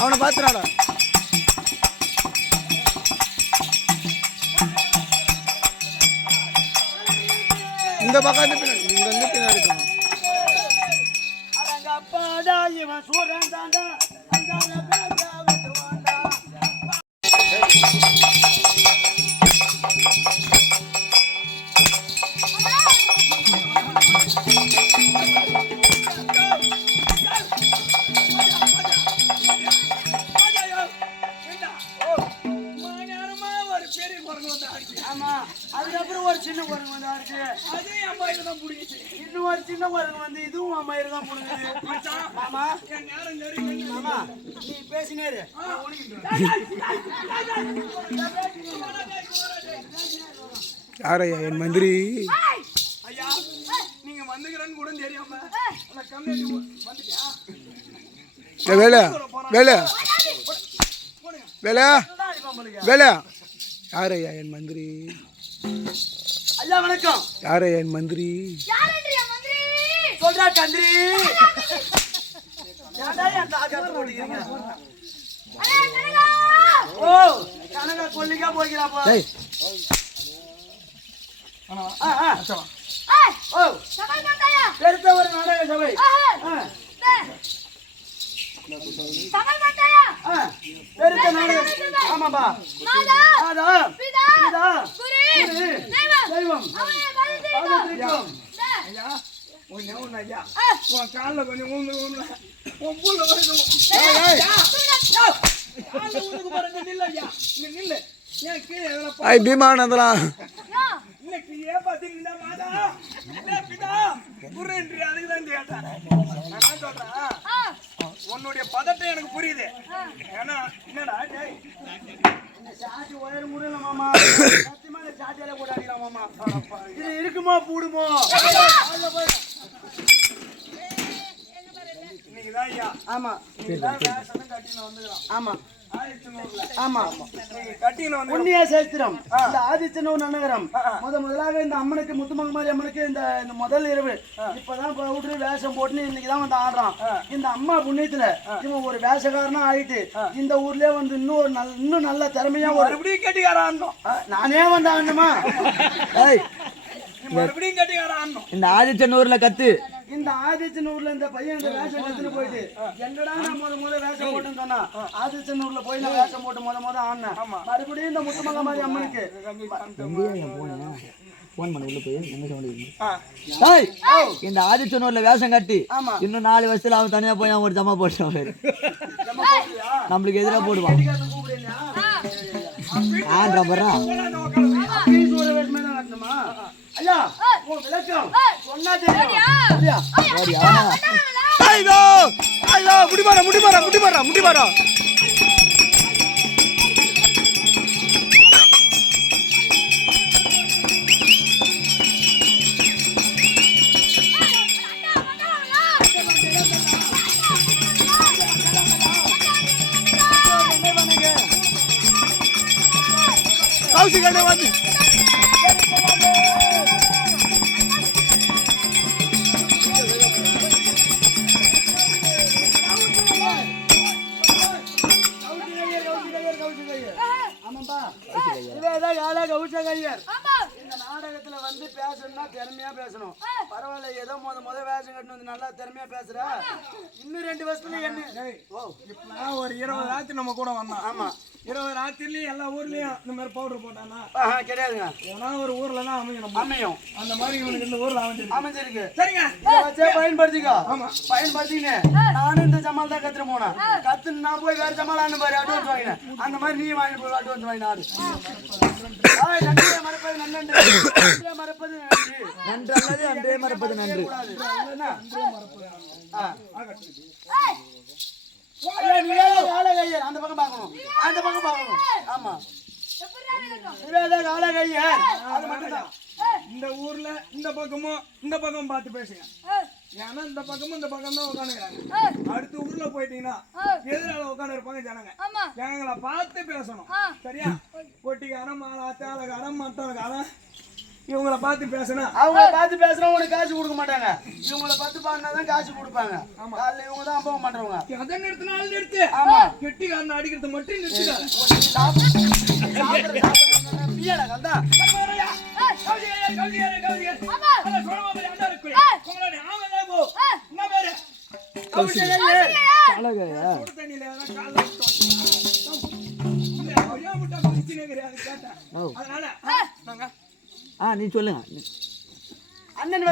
அவனை பாத்துறாடா. இந்த பக்கம் பின்னாடி இங்க வந்து பின்னாடி அப்பாடா இவன் சூரன் தாண்டா அதுக்கப்புறம் ஒரு சின்ன குரங்கு வந்து ஆடுச்சு. அதே அம்மா தான் பிடிக்குது. இன்னும் ஒரு சின்ன குரங்கு வந்து இதுவும் அம்மா தான் பிடிக்குது. மாமா மாமா நீ பேசினேரு. யாரையா என் மந்திரி? ஐயா நீங்க வந்துக்கிறேன்னு கூட தெரியாம கம்மியாட்டி வந்துட்டியா? வேலை வேலை வேலை வேலை. யாரையா என் மந்திரி? ஐயா வணக்கம். யாரையா என் மந்திரி? சொல்றா தந்திரி. ஓ கனகா கொல்லிக்கா போய்க்கிறாப்பா. பெருத்த ஒரு நாடக சபை. பெருத்த நாடக. ஆமாப்பா. தெய்வம் ஐயா ஒன்னு ஐயா உன் காலில் கொஞ்சம் ஊந்து உன் பூல நில்லு ஏன் கீழே பீமானந்தலாம் இன்னைக்கு ஏன் பாத்தீங்கன்னா மாதா பிதா குருன்றி அதுக்குதான் கேட்டேன். நான் சொல்றேன் உன்னுடைய பதட்டம் எனக்கு புரியுது. ஏன்னா என்னடா சாட்சி உயர் முடியல மாமா. சத்தியமா சாட்டியால கூட அடிக்கலாம் மாமா. இது இருக்குமா பூடுமோ? இன்னைக்குதான் ஐயா. ஆமா ஆமா ஆமா புண்ணிய சேஸ்திரம் இந்த ஆதிச்சனூர் நகரம் முதலாக இந்த அம்மனுக்கு முத்துமங்கமாரி அம்மனுக்கு இந்த முதல் இரவு இப்பதான் விட்டு வேஷம் போட்டு இன்னைக்குதான் வந்து ஆடுறான். இந்த அம்மா புண்ணியத்துல இவன் ஒரு வேஷக்காரனா ஆயிட்டு இந்த ஊர்லயே வந்து இன்னும் நல்ல திறமையா மறுபடியும் கட்டிக்காரன் நானே வந்து ஆடணுமா? மறுபடியும் கட்டிக்காரன் இந்த ஆதிச்சனூர்ல கத்து. இந்த ஆதிச்சனூர்ல இந்த பையன் இந்த வேஷம் கத்துட்டு போயிட்டு என்னடா நான் முத வேஷம் போட்டுன்னு சொன்னா ஆதிச்சனூர்ல போய் நான் வேஷம் போட்டு முத ஆடினேன். மறுபடியும் இந்த முத்துமங்கமாரி அம்மனுக்கு இந்த ஆதிச்சனூர்ல வேஷம் கட்டி இன்னும் 4 வருஷத்துல அவன் தனியா போய் அவன் ஒரு ஜமா போட்டு நம்மளுக்கு எதிராக போடுவான். ஐயா விளக்கம் சொன்னா தெரியும். முடிமாறா கௌசிகண்ணே வந்து இவதான் கால கௌசகையர். இந்த நாடகத்துல வந்து பேசணும்னா திறமையா பேசணும். பரவாயில்ல, ஏதோ முத வேஷம் கட்டு வந்து நல்லா திறமையா பேசுற. இன்னும் 2 வருஷத்துல என்ன இப்பெல்லாம் ஒரு 20 ராத்திரி நம்ம கூட வந்தான். ஆமா, 20 ராத்திரிலயும் எல்லா ஊர்லயும் இந்த மாதிரி பவுடர் போட்டானா கிடையாதுங்க. ஏன்னா ஒரு ஊர்ல தான் அமையும். அமையும். அந்த மாதிரி இவனுக்கு இந்த ஊர்ல அமைஞ்சிருக்கு. சரிங்க, இதை வச்சே பயன்படுத்திக்கோ. ஆமா, பயன்படுத்தினேன். நானும் இந்த ஜமால் தான் கத்துட்டு போனேன். கத்துன்னு நான் போய் வேற ஜமால் ஆண்டு பாரு அட்வான்ஸ் வாங்கினேன். அந்த மாதிரி நீ வாங்கி போய் அட்வான்ஸ் வாங்கினாரு. நன்றியை மறப்பது நன்றி, மறப்பது நன்றி, நன்றல்லது அன்றே மறப்பது நன்று. அந்த பக்கம் பார்க்கணும், அந்த பக்கம் பார்க்கணும். ஆமா, காலகையர் அது மட்டும்தான். இந்த ஊர்ல இந்த பக்கமும் இந்த பக்கம் பார்த்து பேசுங்க. ஏன்னா இந்த பக்கமும் இந்த பக்கம் தான் உட்காந்துக்கிறாங்க. அடுத்த ஊர்ல போயிட்டீங்கன்னா எதிரால உட்காந்து இருப்பாங்க ஜனங்க. ஜனங்களை பார்த்து பேசணும். சரியா? கொட்டிக்காரன், மாலா, தேலகாரன், மட்டக்காரன் இவங்களை பார்த்து பேசணும். அவங்கள பார்த்து பேசுறவங்க உனக்கு காசு கொடுக்க மாட்டாங்க. இவங்கள பார்த்து பாடினாதான் காசு கொடுப்பாங்க. காலைல இவங்க தான் போக மாட்டவங்க. அதை நிறுத்தினாலும் நிறுத்து. ஆமா, கெட்டிக்காரன் அடிக்கிறது மட்டும் நிறுத்துக்காரு. நீ சொல்லுங்க அண்ணன்